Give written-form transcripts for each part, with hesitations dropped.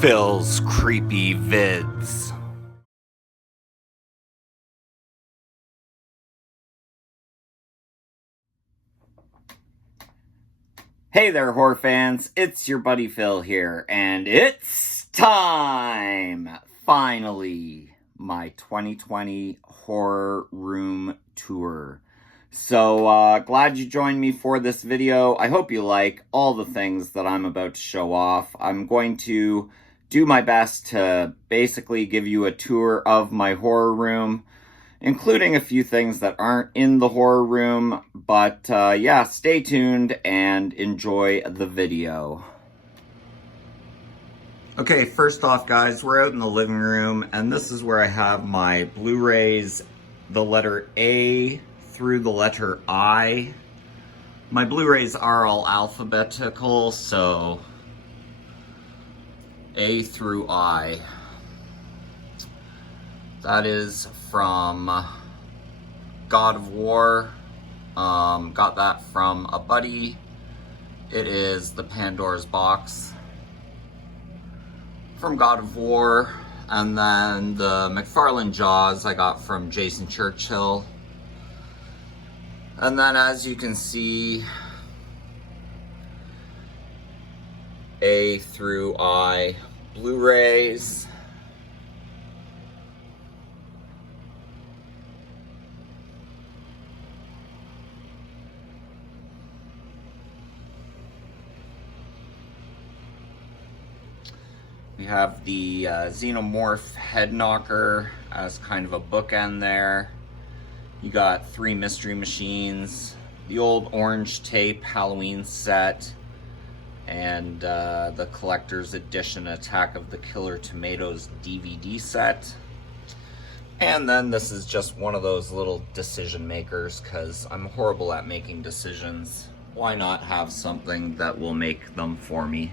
Phil's Creepy Vids. Hey there, horror fans. It's your buddy Phil here, and it's time! Finally, my 2020 horror room tour. So, glad you joined me for this video. I hope you like all the things that I'm about to show off. I'm going to do my best to basically give you a tour of my horror room, including a few things that aren't in the horror room, but yeah, stay tuned and enjoy the video. Okay, first off, guys, we're out in the living room, and this is where I have my Blu-rays, the letter A through the letter I. My Blu-rays are all alphabetical, so A through I. That is from God of War. Got that from a buddy. It is the Pandora's Box from God of War. And then the McFarlane Jaws I got from Jason Churchill. And then, as you can see, A through I Blu-rays. We have the Xenomorph Head Knocker as kind of a bookend there. You got 3 Mystery Machines, the old orange tape Halloween set, and the collector's edition Attack of the Killer Tomatoes DVD set. And then this is just one of those little decision makers, because I'm horrible at making decisions. Why not have something that will make them for me?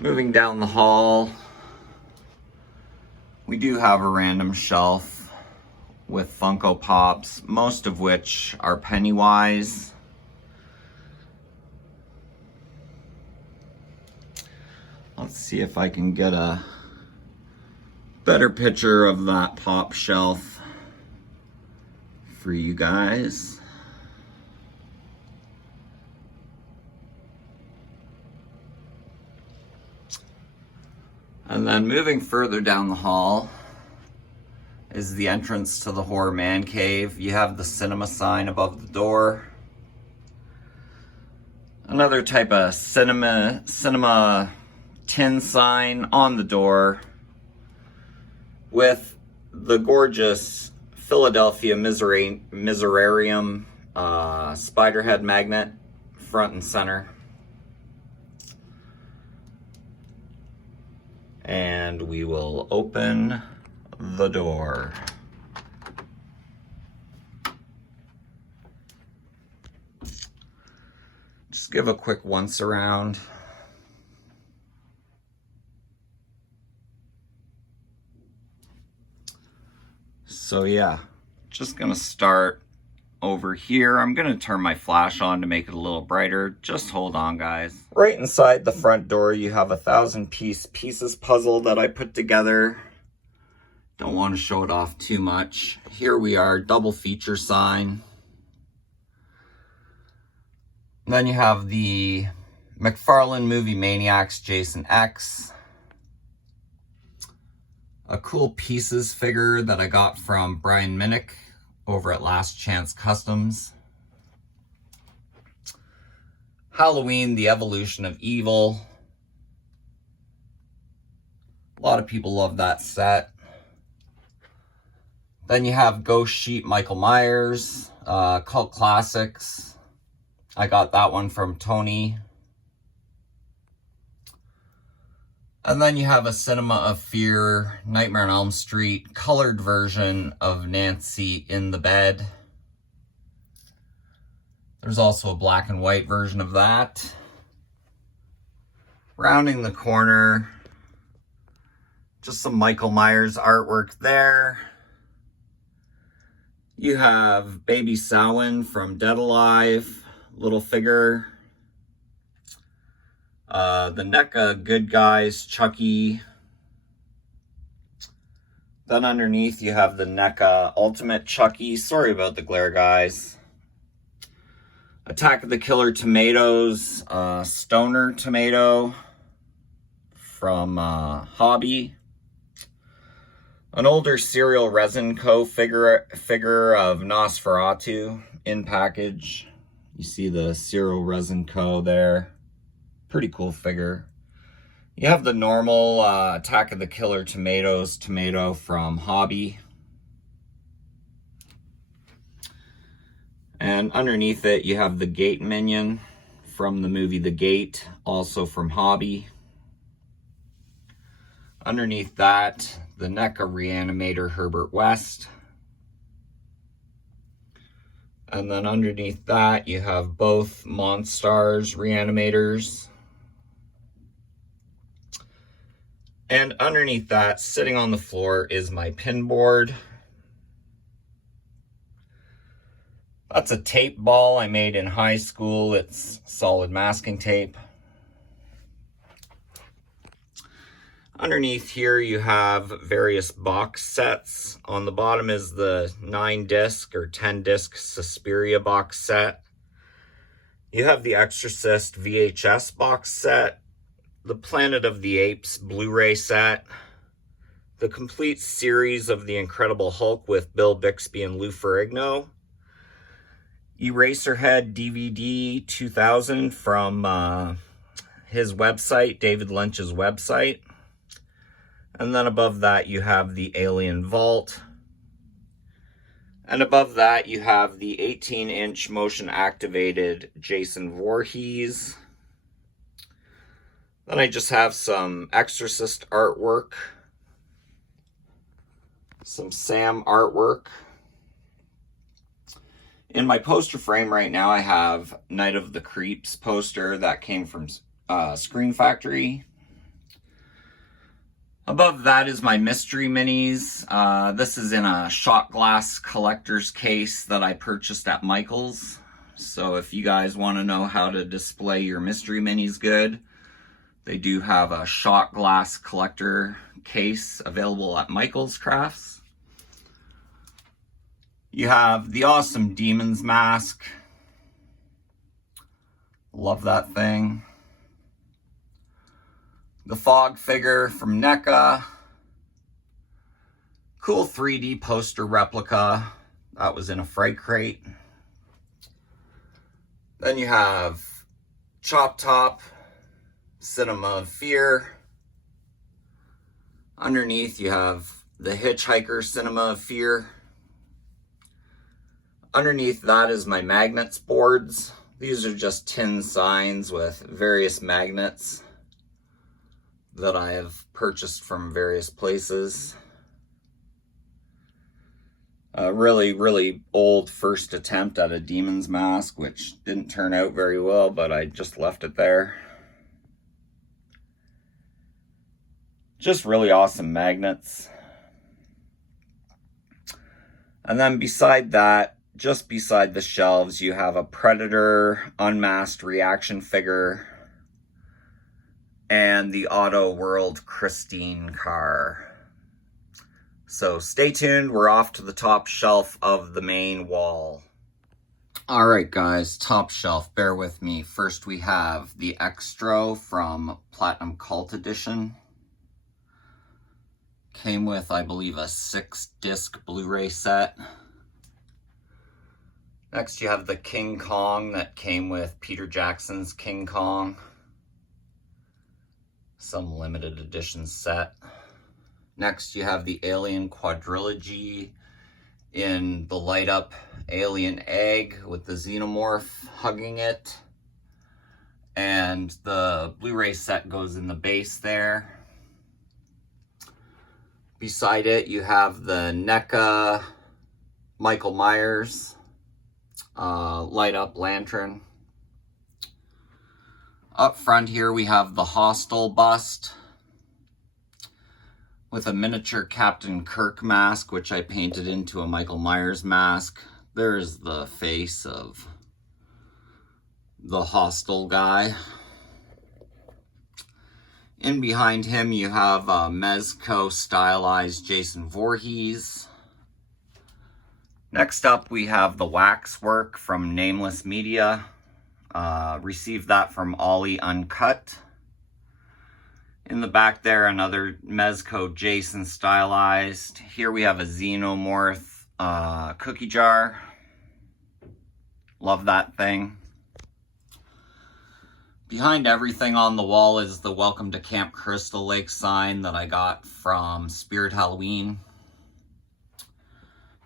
Moving down the hall, we do have a random shelf with Funko Pops, most of which are Pennywise. Let's see if I can get a better picture of that pop shelf for you guys. And then moving further down the hall is the entrance to the Horror Man Cave. You have the cinema sign above the door. Another type of cinema tin sign on the door with the gorgeous Philadelphia Miserarium Spiderhead magnet front and center. And we will open the door. Just give a quick once around. So yeah, just gonna start over here. I'm gonna turn my flash on to make it a little brighter. Just hold on, guys. Right inside the front door, you have a 1,000-piece pieces puzzle that I put together. Don't want to show it off too much. Here we are, double feature sign. Then you have the McFarlane Movie Maniacs Jason X. A cool pieces figure that I got from Brian Minnick over at Last Chance Customs. Halloween, the Evolution of Evil. A lot of people love that set. Then you have Ghost Sheep Michael Myers, Cult Classics. I got that one from Tony. And then you have a Cinema of Fear, Nightmare on Elm Street, colored version of Nancy in the Bed. There's also a black and white version of that. Rounding the corner, just some Michael Myers artwork there. You have Baby Samhain from Dead Alive, little figure. The NECA Good Guys Chucky. Then underneath you have the NECA Ultimate Chucky. Sorry about the glare, guys. Attack of the Killer Tomatoes, Stoner Tomato from Hobby. An older Serial Resin Co. figure of Nosferatu in package. You see the Serial Resin Co. there. Pretty cool figure. You have the normal Attack of the Killer Tomatoes tomato from Hobby. And underneath it, you have the Gate Minion from the movie The Gate, also from Hobby. Underneath that, the NECA Reanimator Herbert West. And then underneath that, you have both Monstars Reanimators. And underneath that, sitting on the floor, is my pin board. That's a tape ball I made in high school. It's solid masking tape. Underneath here, you have various box sets. On the bottom is the 9-disc or 10-disc Suspiria box set. You have the Exorcist VHS box set, the Planet of the Apes Blu-ray set, the complete series of The Incredible Hulk with Bill Bixby and Lou Ferrigno, Eraserhead DVD 2000 from his website, David Lynch's website. And then above that, you have the Alien Vault. And above that, you have the 18-inch motion-activated Jason Voorhees. Then I just have some Exorcist artwork, some Sam artwork. In my poster frame right now, I have Night of the Creeps poster that came from Screen Factory. Above that is my mystery minis. This is in a shot glass collector's case that I purchased at Michael's. So if you guys want to know how to display your mystery minis good, they do have a shot glass collector case available at Michael's Crafts. You have the awesome Demon's Mask. Love that thing. The Fog figure from NECA. Cool 3D poster replica. That was in a freight crate. Then you have Chop Top, Cinema of Fear. Underneath you have the Hitchhiker Cinema of Fear. Underneath that is my magnets boards. These are just tin signs with various magnets that I have purchased from various places. A really old first attempt at a Demon's Mask, which didn't turn out very well, but I just left it there. Just really awesome magnets. And then beside that, just beside the shelves, you have a Predator unmasked reaction figure and the Auto World Christine car. So stay tuned, we're off to the top shelf of the main wall. Alright guys, top shelf, bear with me. First we have the Extra from Platinum Cult Edition. Came with, I believe, a 6-disc Blu-ray set. Next you have the King Kong that came with Peter Jackson's King Kong. Some limited edition set. Next you have the Alien Quadrilogy in the light up alien egg with the xenomorph hugging it. And the Blu-ray set goes in the base there. Beside it you have the NECA Michael Myers light up lantern. Up front here we have the Hostel bust with a miniature Captain Kirk mask, which I painted into a Michael Myers mask. There's the face of the Hostel guy. In behind him, you have Mezco stylized Jason Voorhees. Next up, we have the waxwork from Nameless Media. Received that from Ollie Uncut. In the back there, another Mezco Jason stylized. Here we have a Xenomorph cookie jar. Love that thing. Behind everything on the wall is the Welcome to Camp Crystal Lake sign that I got from Spirit Halloween.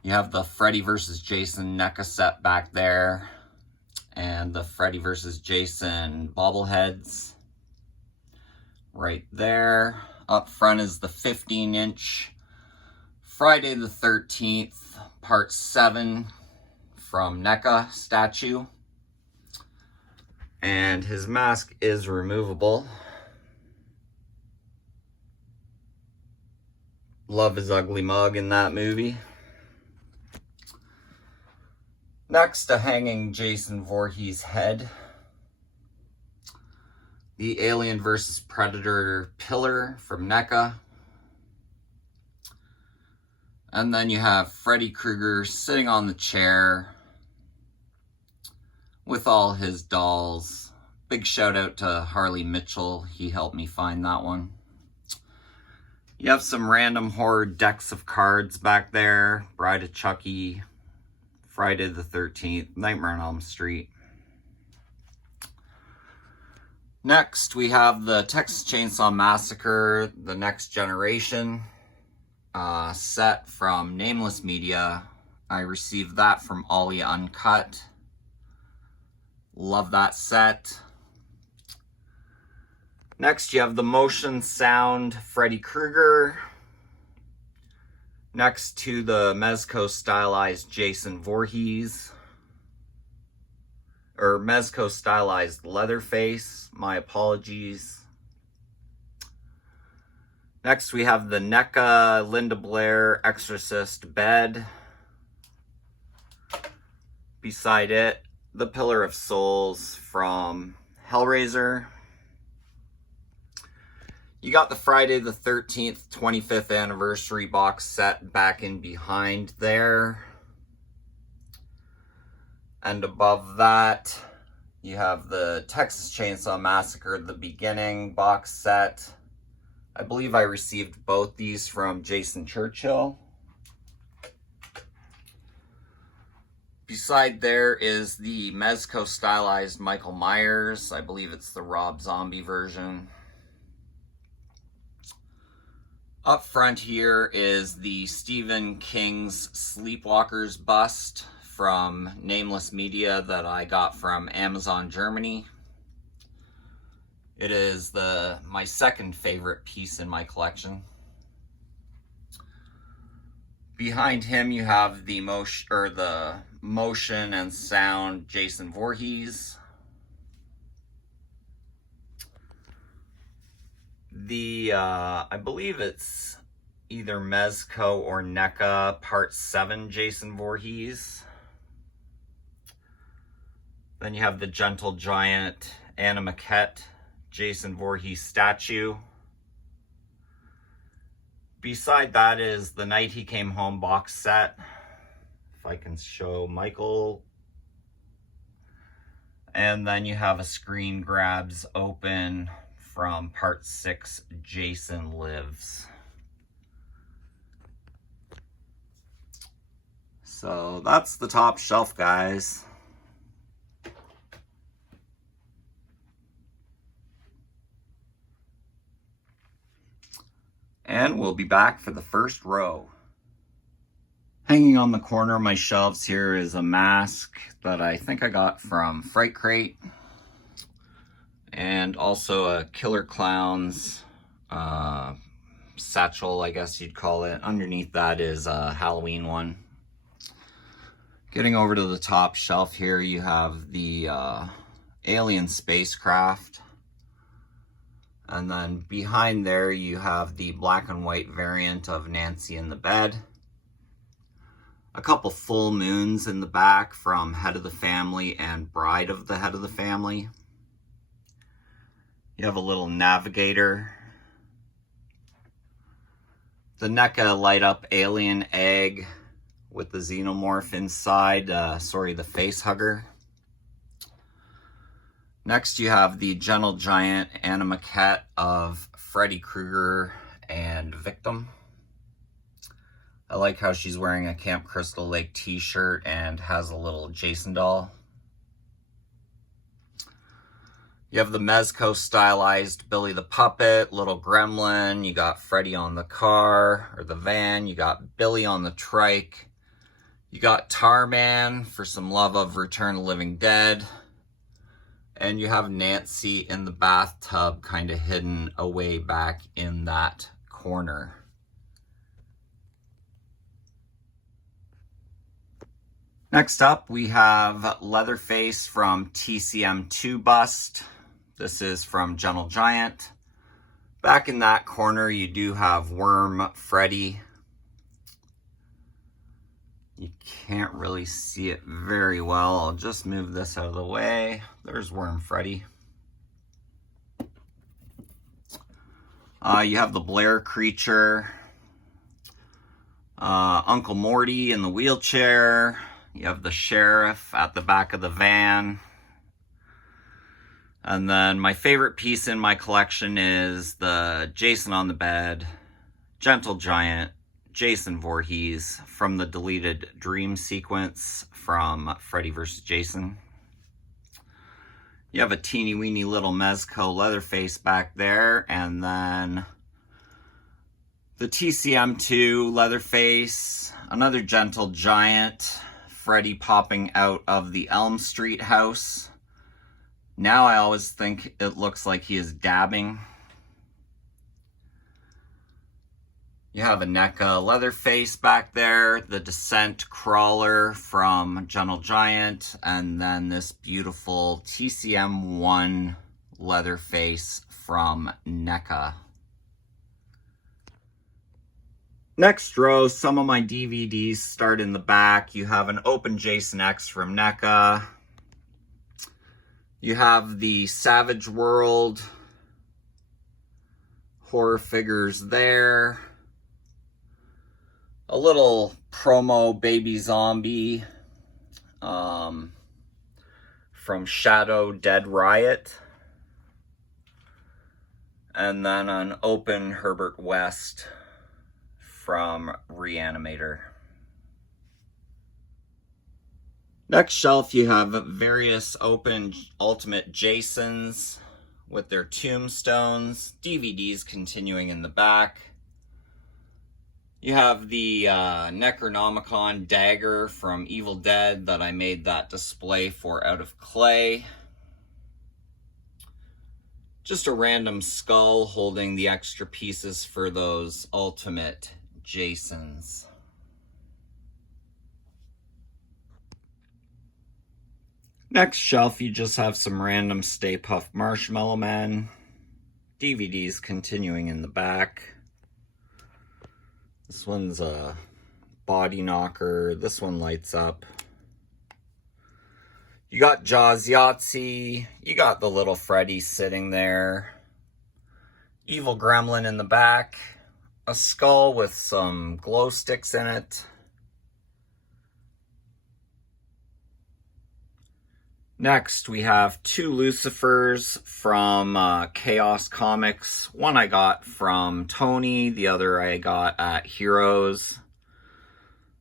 You have the Freddy vs. Jason NECA set back there, and the Freddy vs. Jason bobbleheads right there. Up front is the 15-inch Friday the 13th Part 7 from NECA statue. And his mask is removable. Love his ugly mug in that movie. Next, a hanging Jason Voorhees head. The Alien vs. Predator pillar from NECA. And then you have Freddy Krueger sitting on the chair with all his dolls. Big shout out to Harley Mitchell. He helped me find that one. You have some random horror decks of cards back there. Bride of Chucky, Friday the 13th, Nightmare on Elm Street. Next, we have the Texas Chainsaw Massacre, The Next Generation set from Nameless Media. I received that from Ollie Uncut. Love that set. Next, you have the Motion Sound Freddy Krueger. Next to the Mezco stylized Jason Voorhees. Or Mezco stylized Leatherface. My apologies. Next, we have the NECA Linda Blair Exorcist bed. Beside it, the Pillar of Souls from Hellraiser. You got the Friday the 13th 25th anniversary box set back in behind there. And above that, you have the Texas Chainsaw Massacre The Beginning box set. I believe I received both these from Jason Churchill. Beside there is the Mezco stylized Michael Myers. I believe it's the Rob Zombie version. Up front here is the Stephen King's Sleepwalkers bust from Nameless Media that I got from Amazon Germany. It is my second favorite piece in my collection. Behind him you have the motion and sound Jason Voorhees. I believe it's either Mezco or NECA Part 7 Jason Voorhees. Then you have the Gentle Giant Anna Maquette Jason Voorhees statue. Beside that is the Night He Came Home box set. If I can show Michael. And then you have a Screen Grabs open from Part 6, Jason Lives. So that's the top shelf, guys. And we'll be back for the first row. Hanging on the corner of my shelves here is a mask that I think I got from Fright Crate. And also a Killer Clowns satchel, I guess you'd call it. Underneath that is a Halloween one. Getting over to the top shelf here, you have the Alien spacecraft. And then behind there, you have the black and white variant of Nancy in the Bed. A couple full moons in the back from Head of the Family and Bride of the Head of the Family. You have a little navigator the NECA light up alien egg with the xenomorph inside, the face hugger. Next you have the Gentle Giant animaquette of Freddy Krueger and Victim. I like how she's wearing a Camp Crystal Lake t-shirt and has a little Jason doll. You have the Mezco stylized Billy the Puppet, Little Gremlin. You got Freddy on the car, or the van. You got Billy on the trike. You got Tarman for some love of Return of the Living Dead. And you have Nancy in the bathtub, kind of hidden away back in that corner. Next up, we have Leatherface from TCM2 Bust. This is from Gentle Giant. Back in that corner, you do have Worm Freddy. You can't really see it very well. I'll just move this out of the way. There's Worm Freddy. You have the Blair creature. Uncle Morty in the wheelchair. You have the sheriff at the back of the van. And then my favorite piece in my collection is the Jason on the bed, Gentle Giant, Jason Voorhees from the deleted dream sequence from Freddy vs. Jason. You have a teeny weeny little Mezco Leatherface back there, and then the TCM2 Leatherface, another Gentle Giant, Freddy popping out of the Elm Street house. Now I always think it looks like he is dabbing. You have a NECA Leatherface back there, the Descent Crawler from Gentle Giant, and then this beautiful TCM1 Leatherface from NECA. Next row, some of my DVDs start in the back. You have an open Jason X from NECA. You have the Savage World horror figures there. A little promo baby zombie from Shadow Dead Riot. And then an open Herbert West from Reanimator. Next shelf, you have various open Ultimate Jasons with their tombstones, DVDs continuing in the back. You have the Necronomicon dagger from Evil Dead that I made that display for out of clay. Just a random skull holding the extra pieces for those Ultimate Jasons. Next shelf, you just have some random Stay Puft Marshmallow Men. DVDs continuing in the back. This one's a body knocker. This one lights up. You got Jaws Yahtzee. You got the little Freddy sitting there. Evil Gremlin in the back. A skull with some glow sticks in it. Next, we have two Lucifers from Chaos Comics. One I got from Tony, the other I got at Heroes.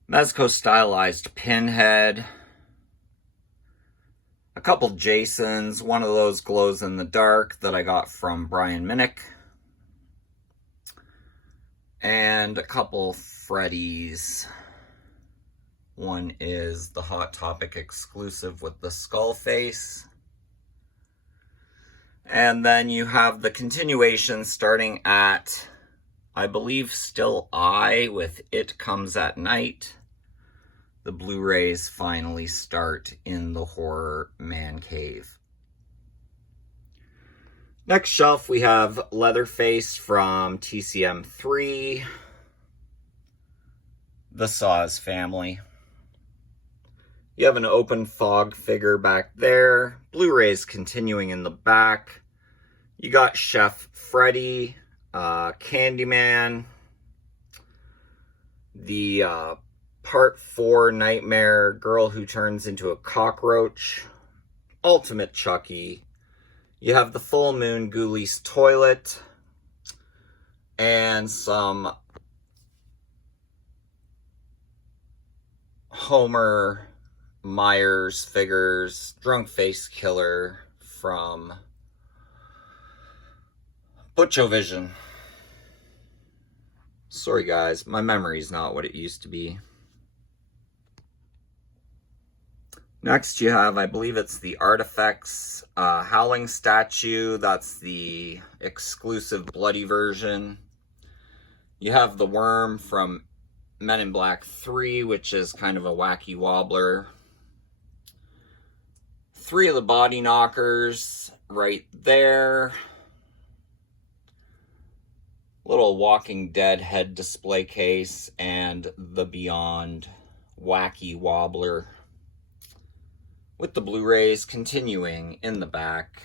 Mezco stylized Pinhead. A couple Jasons. One of those glows in the dark that I got from Brian Minnick. And a couple Freddys. One is the Hot Topic exclusive with the skull face. And then you have the continuation starting at, I believe, Still I with It Comes at Night. The Blu-rays finally start in the horror man cave. Next shelf we have Leatherface from TCM3. The Saws family. You have an open Fog figure back there. Blu-rays continuing in the back. You got Chef Freddy, Candyman, the Part 4 Nightmare Girl Who Turns into a Cockroach, Ultimate Chucky. You have the Full Moon Ghoulies Toilet, and some Homer Myers figures, Drunk Face Killer from Butchovision. Sorry guys, my memory's not what it used to be. Next you have, I believe it's the Artifacts Howling statue. That's the exclusive bloody version. You have the Worm from Men in Black 3, which is kind of a wacky wobbler. 3 of the Body Knockers right there. Little Walking Dead head display case, and the Beyond wacky wobbler, with the Blu-rays continuing in the back.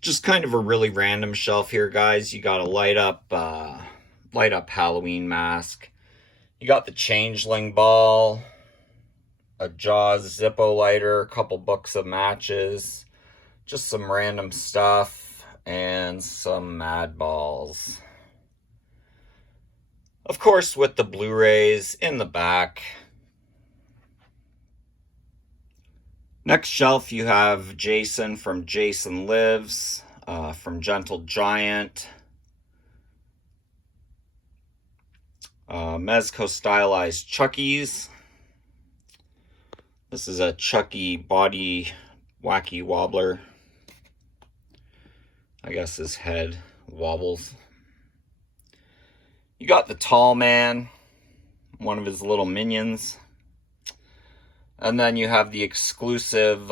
Just kind of a really random shelf here, guys. You got a light up Halloween mask. You got the Changeling ball, a Jaws Zippo lighter, a couple books of matches, just some random stuff, and some Mad Balls. Of course, with the Blu-rays in the back. Next shelf, you have Jason from Jason Lives, from Gentle Giant. Mezco stylized Chuckies. This is a Chucky body wacky wobbler. I guess his head wobbles. You got the Tall Man, one of his little minions. And then you have the exclusive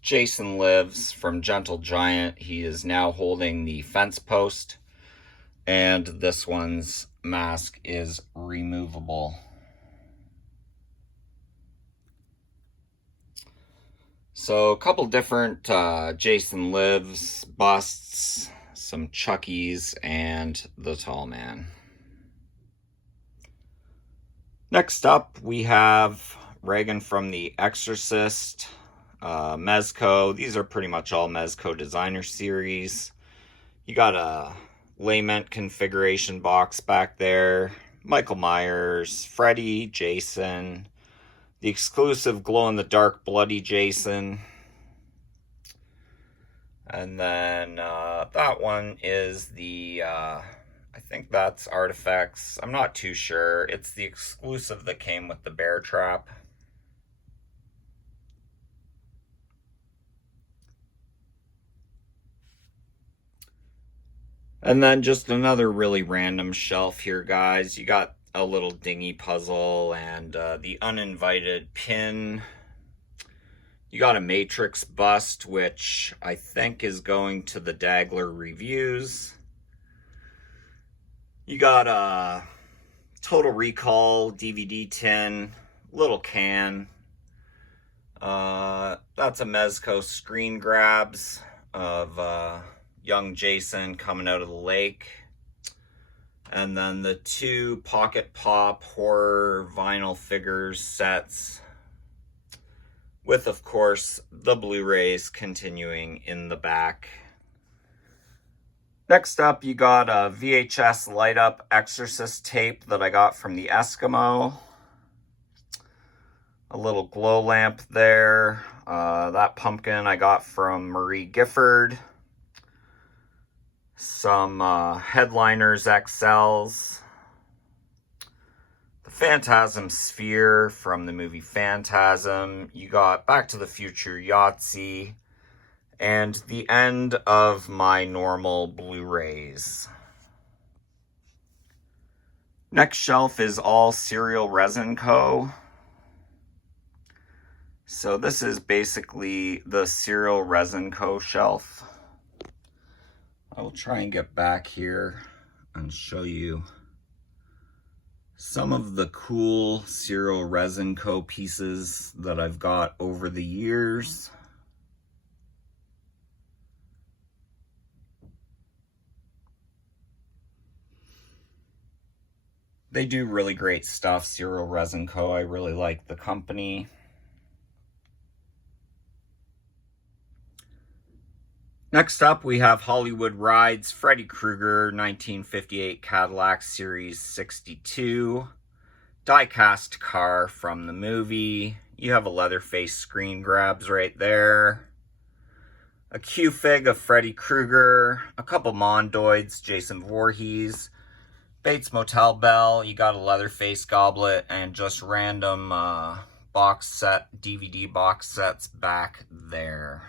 Jason Lives from Gentle Giant. He is now holding the fence post. And this one's mask is removable. So a couple different Jason Lives busts, some Chuckies, and the Tall Man. Next up, we have Reagan from The Exorcist, Mezco. These are pretty much all Mezco designer series. You got a Lament configuration box back there. Michael Myers, Freddy, Jason, the exclusive glow-in-the-dark bloody Jason. And then that one is the... I think that's Artifacts. I'm not too sure. It's the exclusive that came with the bear trap. And then just another really random shelf here, guys. You got a little dinghy puzzle and the uninvited pin. You got a Matrix bust, which I think is going to the Dagler reviews. You got a Total Recall DVD tin, little can. That's a Mezco screen grabs of young Jason coming out of the lake. And then the 2 Pocket Pop horror vinyl figures sets, with, of course, the Blu-rays continuing in the back. Next up, you got a VHS light-up Exorcist tape that I got from the Eskimo. A little glow lamp there. That pumpkin I got from Marie Gifford. Some Headliners XLs. The Phantasm Sphere from the movie Phantasm. You got Back to the Future Yahtzee. And the end of my normal Blu-rays. Next shelf is all Serial Resin Co. So this is basically the Serial Resin Co. shelf. I will try and get back here and show you some of the cool Serial Resin Co. pieces that I've got over the years. They do really great stuff, Zero Resin Co. I really like the company. Next up, we have Hollywood Rides Freddy Krueger 1958 Cadillac Series 62. Die-cast car from the movie. You have a Leatherface screen grabs right there. A Q-Fig of Freddy Krueger. A couple Mondoids, Jason Voorhees. Bates Motel Bell. You got a Leatherface goblet and just random box set, DVD box sets back there.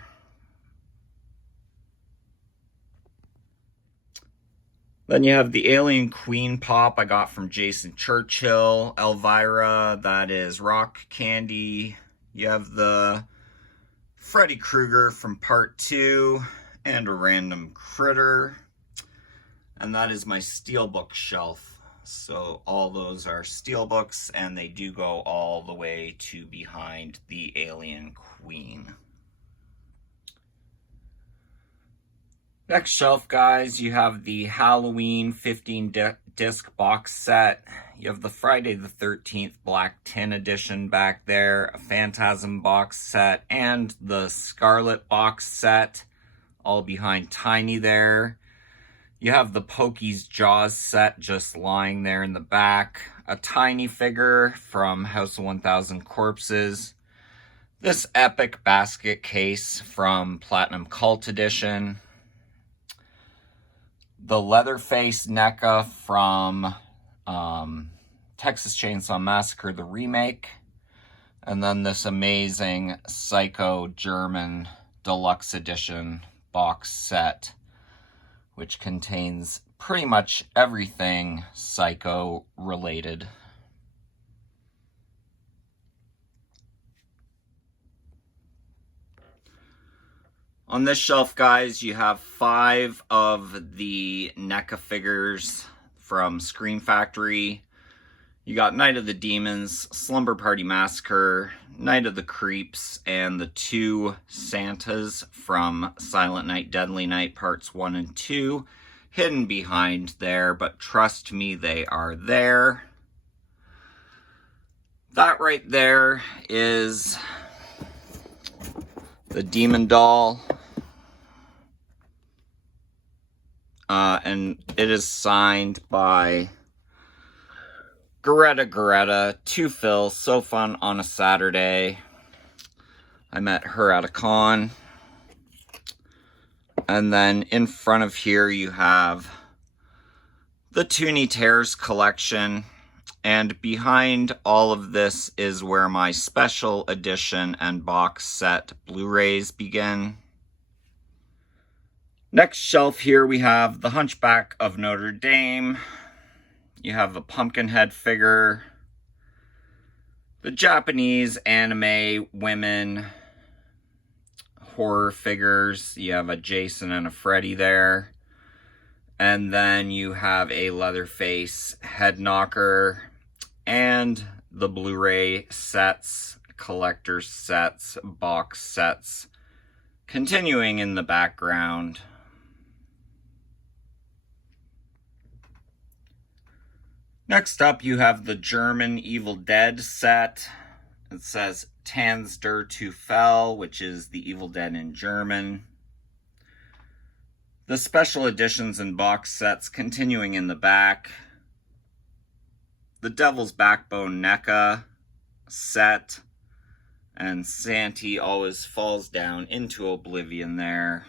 Then you have the Alien Queen Pop I got from Jason Churchill. Elvira, that is rock candy. You have the Freddy Krueger from Part 2 and a random critter. And that is my steelbook shelf. So all those are steelbooks, and they do go all the way to behind the Alien Queen. Next shelf, guys, you have the Halloween 15-disc box set. You have the Friday the 13th Black Tin Edition back there, a Phantasm box set, and the Scarlet box set, all behind Tiny there. You have the Pokey's Jaws set just lying there in the back, a Tiny figure from House of 1000 Corpses, this epic basket case from Platinum Cult Edition, the Leatherface NECA from Texas Chainsaw Massacre, the remake, and then this amazing Psycho German Deluxe Edition box set, which contains pretty much everything Psycho related. On this shelf, guys, you have 5 of the NECA figures from Scream Factory. You got Night of the Demons, Slumber Party Massacre, Night of the Creeps, and the 2 Santas from Silent Night, Deadly Night Parts 1 and 2, hidden behind there, but trust me, they are there. That right there is the Demon Doll. And it is signed by Greta to Phil. So fun on a Saturday. I met her at a con. And then in front of here you have the Toonie Tears collection. And behind all of this is where my special edition and box set Blu-rays begin. Next shelf here we have the Hunchback of Notre Dame. You have a Pumpkinhead figure. The Japanese anime women horror figures. You have a Jason and a Freddy there. And then you have a Leatherface head knocker. And the Blu-ray sets, collector's sets, box sets, continuing in the background. Next up, you have the German Evil Dead set. It says Tanz der Teufel, which is the Evil Dead in German. The special editions and box sets continuing in the back. The Devil's Backbone NECA set. And Santy always falls down into oblivion there.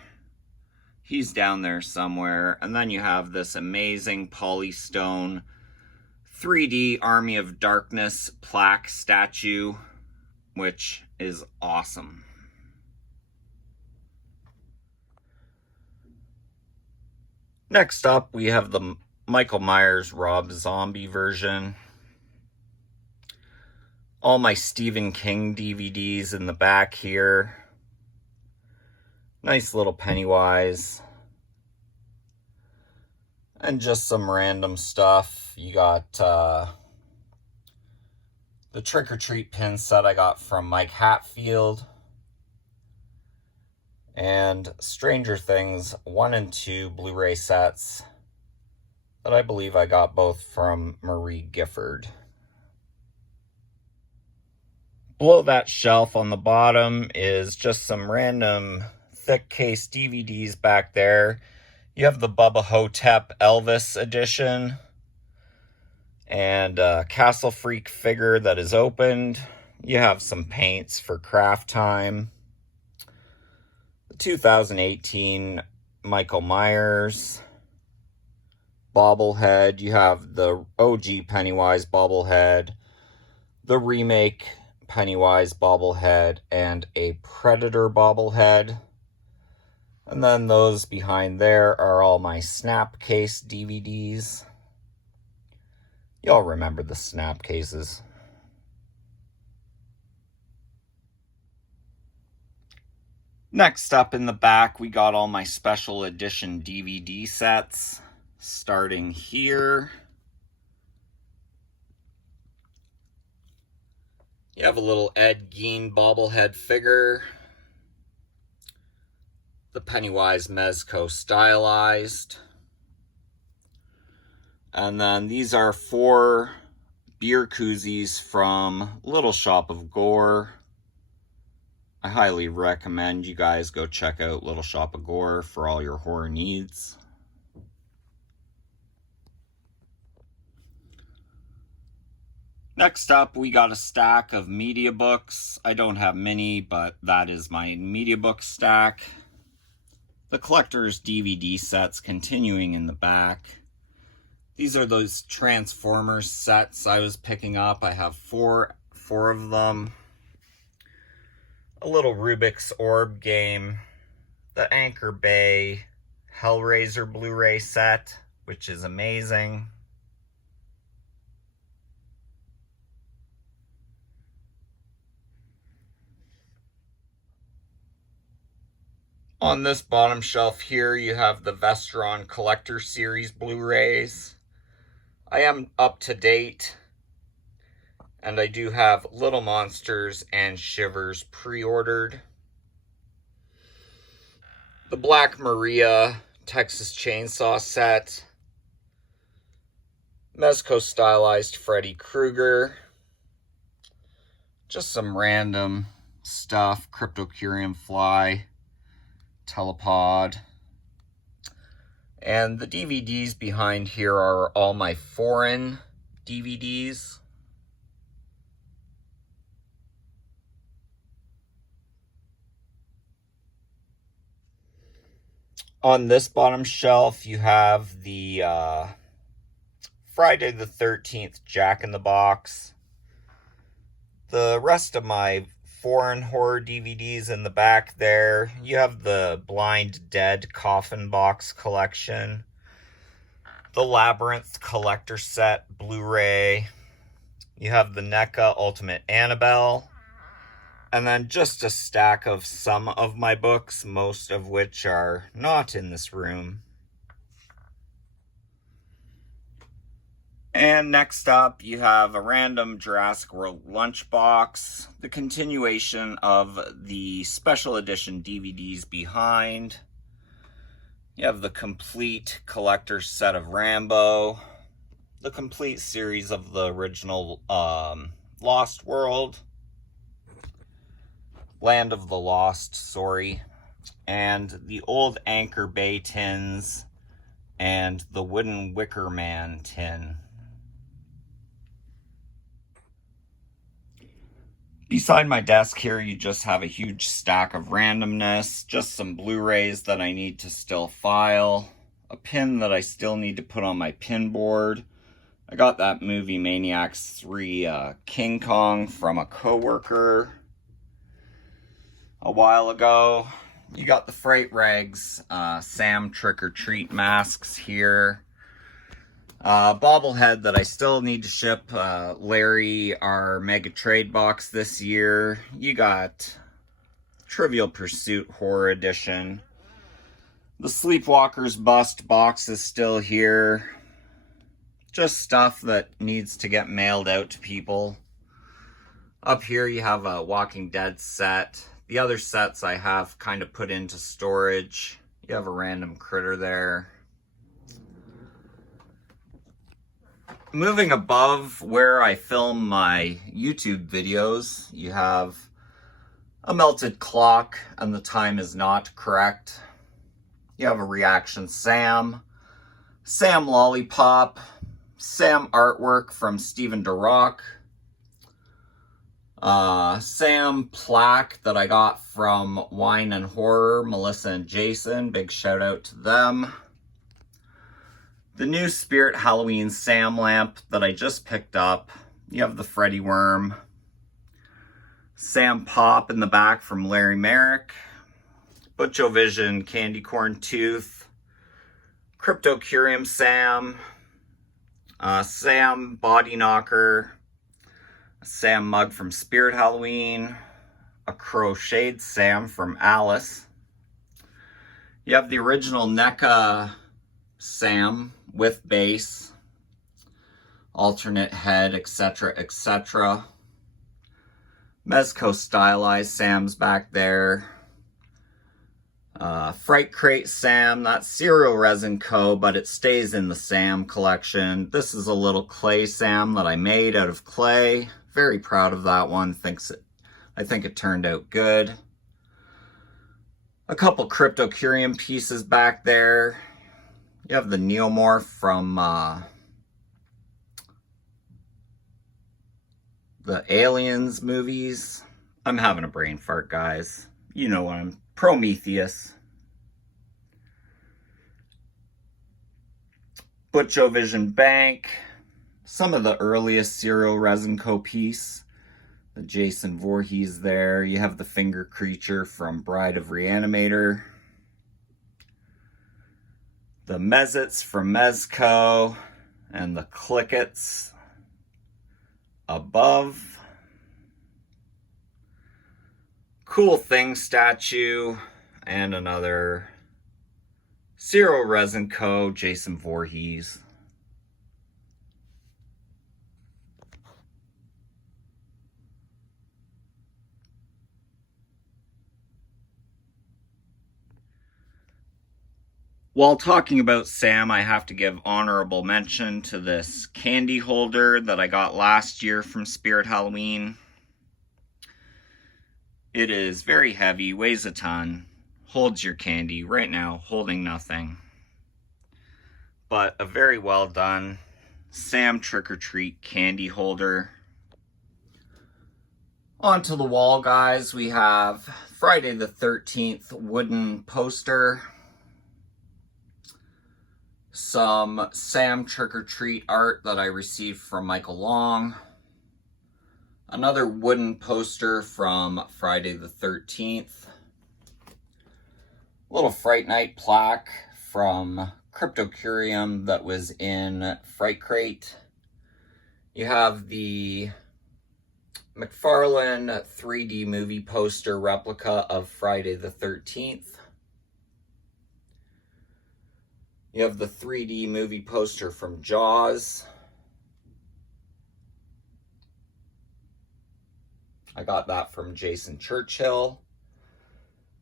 He's down there somewhere. And then you have this amazing Polystone 3D Army of Darkness plaque statue, which is awesome. Next up, we have the Michael Myers Rob Zombie version. All my Stephen King DVDs in the back here. Nice little Pennywise. And just some random stuff. You got the Trick or Treat pin set I got from Mike Hatfield. And Stranger Things 1 and 2 Blu-ray sets that I believe I got both from Marie Gifford. Below that shelf on the bottom is just some random thick case DVDs back there. You have the Bubba Hotep Elvis edition and a Castle Freak figure that is opened. You have some paints for craft time. The 2018 Michael Myers bobblehead. You have the OG Pennywise bobblehead, the remake Pennywise bobblehead, and a Predator bobblehead. And then those behind there are all my Snapcase DVDs. Y'all remember the Snapcases. Next up in the back, we got all my special edition DVD sets. Starting here, you have a little Ed Gein bobblehead figure, the Pennywise Mezco stylized, and then these are 4 beer koozies from Little Shop of Gore. I highly recommend you guys go check out Little Shop of Gore for all your horror needs. Next up, we got a stack of media books. I don't have many, but that is my media book stack. The collector's DVD sets continuing in the back. These are those Transformers sets I was picking up. I have four of them. A little Rubik's Orb game. The Anchor Bay Hellraiser Blu-ray set, which is amazing. On this bottom shelf here, you have the Vestron Collector Series Blu-rays. I am up to date, and I do have Little Monsters and Shivers pre-ordered. The Black Maria Texas Chainsaw set. Mezco stylized Freddy Krueger. Just some random stuff. Cryptocurium Fly. Telepod. And the DVDs behind here are all my foreign DVDs. On this bottom shelf, you have the Friday the 13th Jack in the Box. The rest of my foreign horror DVDs in the back there. You have the Blind Dead Coffin Box collection, the Labyrinth Collector Set Blu-ray. You have the NECA Ultimate Annabelle. And then just a stack of some of my books, most of which are not in this room. And next up, you have a random Jurassic World lunchbox, the continuation of the special edition DVDs behind. You have the complete collector's set of Rambo, the complete series of the original Lost World, Land of the Lost, sorry, and the old Anchor Bay tins and the wooden Wicker Man tin. Beside my desk here, you just have a huge stack of randomness, just some Blu-rays that I need to still file, a pin that I still need to put on my pin board. I got that Movie Maniacs 3 King Kong from a coworker a while ago. You got the Freight Rags Sam Trick or Treat masks here. Bobblehead that I still need to ship, Larry, our Mega Trade box this year. You got Trivial Pursuit Horror Edition. The Sleepwalkers Bust box is still here. Just stuff that needs to get mailed out to people. Up here you have a Walking Dead set. The other sets I have kind of put into storage. You have a random critter there. Moving above where I film my YouTube videos, you have a melted clock and the time is not correct. You have a reaction Sam, Sam Lollipop, Sam artwork from Steven DeRock, Sam plaque that I got from Wine and Horror, Melissa and Jason, big shout out to them. The new Spirit Halloween Sam lamp that I just picked up. You have the Freddy Worm, Sam Pop in the back from Larry Merrick, Butcho Vision Candy Corn Tooth, Cryptocurium Sam, Sam Body Knocker, a Sam mug from Spirit Halloween, a crocheted Sam from Alice. You have the original NECA Sam with base, alternate head, etc., etc. Mezco stylized Sam's back there. Fright Crate Sam, not Serial Resin Co., but it stays in the Sam collection. This is a little clay Sam that I made out of clay. Very proud of that one. I think it turned out good. A couple Cryptocurium pieces back there. You have the Neomorph from the Aliens movies. I'm having a brain fart, guys. You know what I'm... Prometheus. Butcho Vision Bank. Some of the earliest Serial Resin Co. piece. The Jason Voorhees there. You have the Finger Creature from Bride of Reanimator. The Mezits from Mezco. And the Clickets above. Cool Thing statue. And another Serial Resin Co. Jason Voorhees. While talking about Sam, I have to give honorable mention to this candy holder that I got last year from Spirit Halloween. It is very heavy, weighs a ton, holds your candy. Right now, holding nothing. But a very well done Sam Trick or Treat candy holder. Onto the wall, guys, we have Friday the 13th wooden poster. Some Sam Trick or Treat art that I received from Michael Long. Another wooden poster from Friday the 13th. Little Fright Night plaque from Cryptocurium that was in Fright Crate. You have the McFarlane 3D movie poster replica of Friday the 13th. You have the 3D movie poster from Jaws. I got that from Jason Churchill.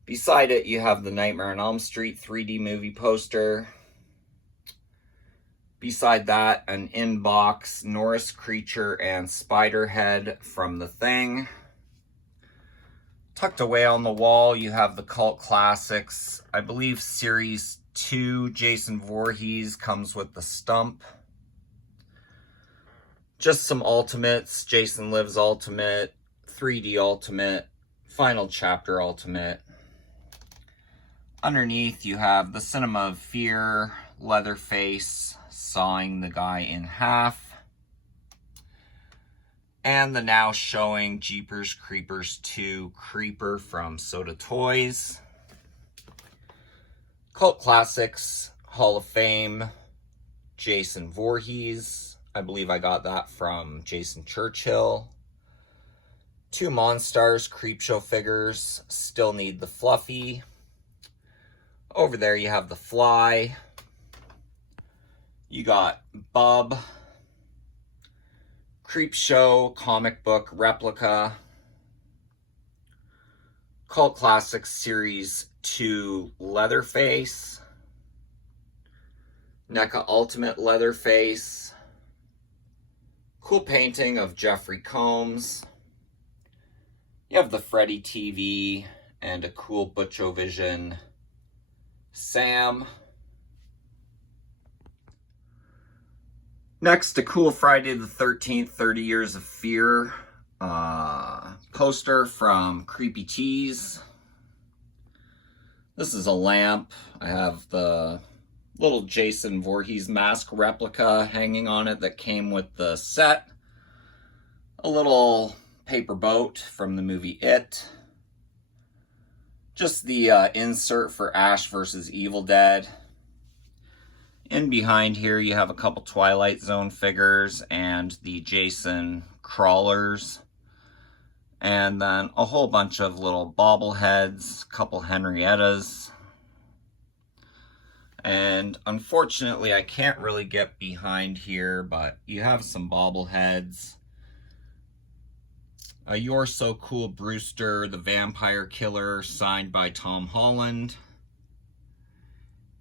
Beside it, you have the Nightmare on Elm Street 3D movie poster. Beside that, an in-box Norris Creature and Spiderhead from The Thing. Tucked away on the wall, you have the Cult Classics. I believe Series 2 Jason Voorhees comes with the stump. Just some Ultimates, Jason Lives Ultimate, 3D Ultimate, Final Chapter Ultimate. Underneath you have the Cinema of Fear, Leatherface sawing the guy in half. And the now showing Jeepers Creepers 2 Creeper from Soda Toys. Cult Classics, Hall of Fame, Jason Voorhees. I believe I got that from Jason Churchill. 2 Monstars Creepshow figures, still need the Fluffy. Over there you have the Fly. You got Bub. Creepshow comic book replica. Cult Classics Series 2 Leatherface. NECA Ultimate Leatherface. Cool painting of Jeffrey Combs. You have the Freddy TV and a cool Butchovision Sam. Next, a cool Friday the 13th 30 Years of Fear poster from Creepy Tees. This is a lamp. I have the little Jason Voorhees mask replica hanging on it that came with the set. A little paper boat from the movie It. Just the insert for Ash vs. Evil Dead. In behind here you have a couple Twilight Zone figures and the Jason crawlers. And then a whole bunch of little bobbleheads, a couple Henriettas. And unfortunately I can't really get behind here, but you have some bobbleheads. A You're So Cool Brewster, the Vampire Killer, signed by Tom Holland.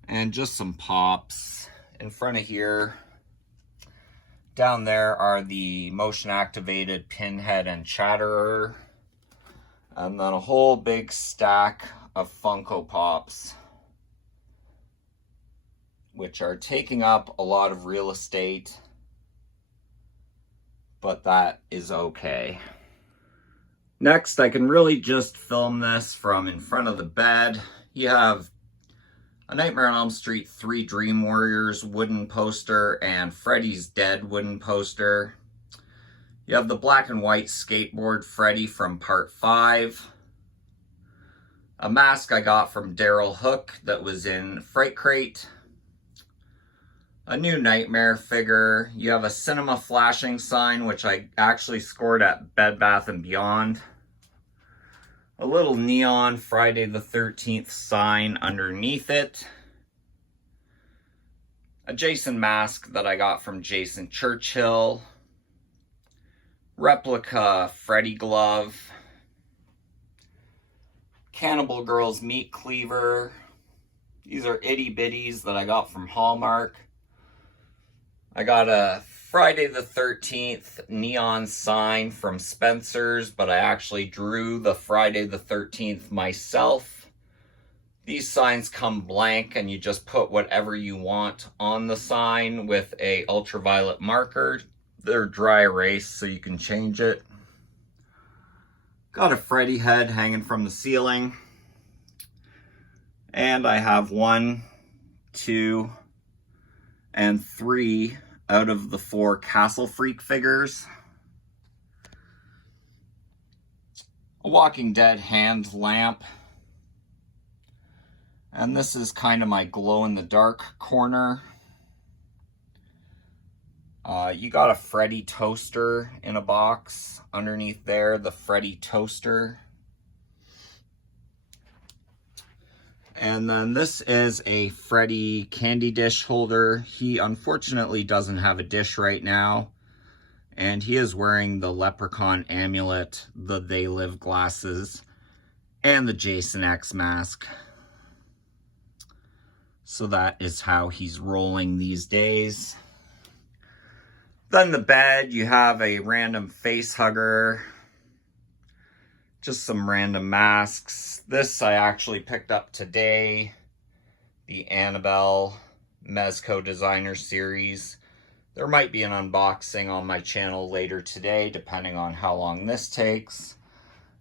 And just some pops. In front of here, down there are the motion activated Pinhead and Chatterer. And then a whole big stack of Funko Pops, which are taking up a lot of real estate, but that is okay. Next, I can really just film this from in front of the bed. You have a Nightmare on Elm Street 3 Dream Warriors wooden poster and Freddy's Dead wooden poster. You have the black and white skateboard Freddy from Part 5. A mask I got from Daryl Hook that was in Fright Crate. A new Nightmare figure. You have a cinema flashing sign, which I actually scored at Bed Bath & Beyond. A little neon Friday the 13th sign underneath it. A Jason mask that I got from Jason Churchill. Replica Freddy glove. Cannibal Girls meat cleaver. These are itty bitties that I got from Hallmark. I got a Friday the 13th neon sign from Spencer's, but I actually drew the Friday the 13th myself. These signs come blank and you just put whatever you want on the sign with a ultraviolet marker. They're dry erase so you can change it. Got a Freddy head hanging from the ceiling. And I have 1, 2, and 3 out of the 4 Castle Freak figures. A Walking Dead hand lamp. And this is kind of my glow-in-the-dark corner. You got a Freddy toaster in a box. Underneath there, the Freddy toaster. And then this is a Freddy candy dish holder. He unfortunately doesn't have a dish right now. And he is wearing the Leprechaun amulet, the They Live glasses, and the Jason X mask. So that is how he's rolling these days. Then the bed, you have a random face hugger. Just some random masks. This I actually picked up today. The Annabelle Mezco Designer Series. There might be an unboxing on my channel later today, depending on how long this takes.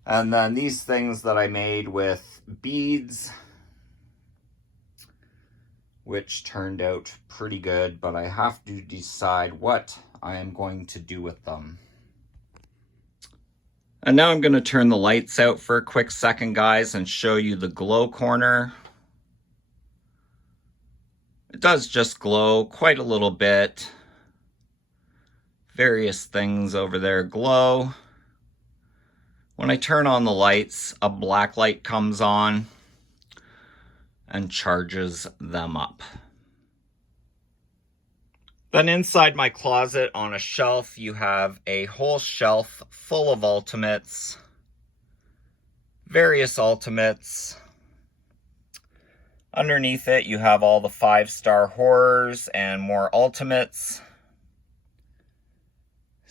And then these things that I made with beads, which turned out pretty good, but I have to decide what I am going to do with them. And now I'm going to turn the lights out for a quick second, guys, and show you the glow corner. It does just glow quite a little bit. Various things over there glow. When I turn on the lights, a black light comes on and charges them up. Then inside my closet on a shelf, you have a whole shelf full of Ultimates. Various Ultimates. Underneath it, you have all the 5-star horrors and more Ultimates.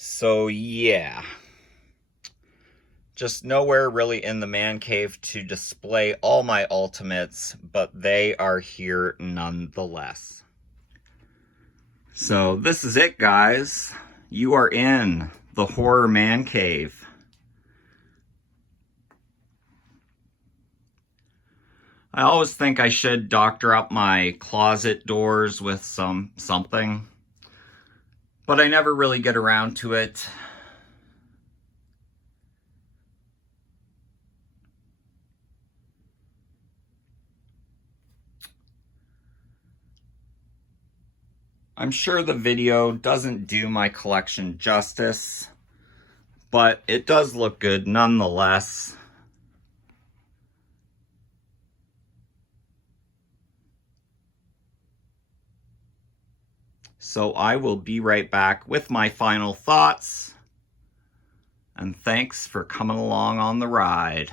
So yeah, just nowhere really in the man cave to display all my ultimates, but they are here nonetheless. So this is it, guys. You are in the horror man cave. I always think I should doctor up my closet doors with something, but I never really get around to it. I'm sure the video doesn't do my collection justice, but it does look good nonetheless. So I will be right back with my final thoughts, and thanks for coming along on the ride.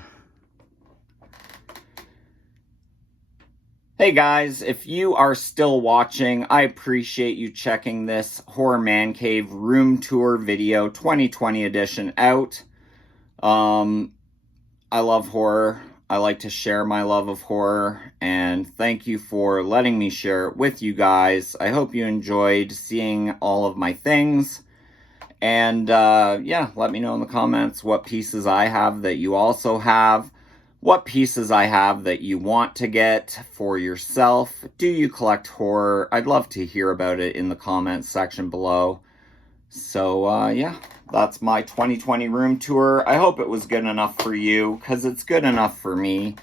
Hey guys, if you are still watching, I appreciate you checking this Horror Man Cave room tour video 2020 edition out. I love horror. I like to share my love of horror, and thank you for letting me share it with you guys. I hope you enjoyed seeing all of my things. And yeah, let me know in the comments what pieces I have that you also have. What pieces I have that you want to get for yourself. Do you collect horror? I'd love to hear about it in the comments section below. So yeah, that's my 2020 room tour. I hope it was good enough for you, because it's good enough for me.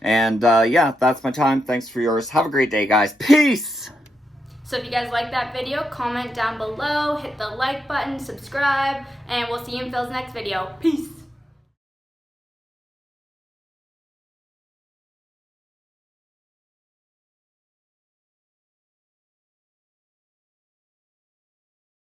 And yeah, that's my time. Thanks for yours. Have a great day, guys. Peace! So if you guys like that video, comment down below, hit the like button, subscribe, and we'll see you in Phil's next video. Peace!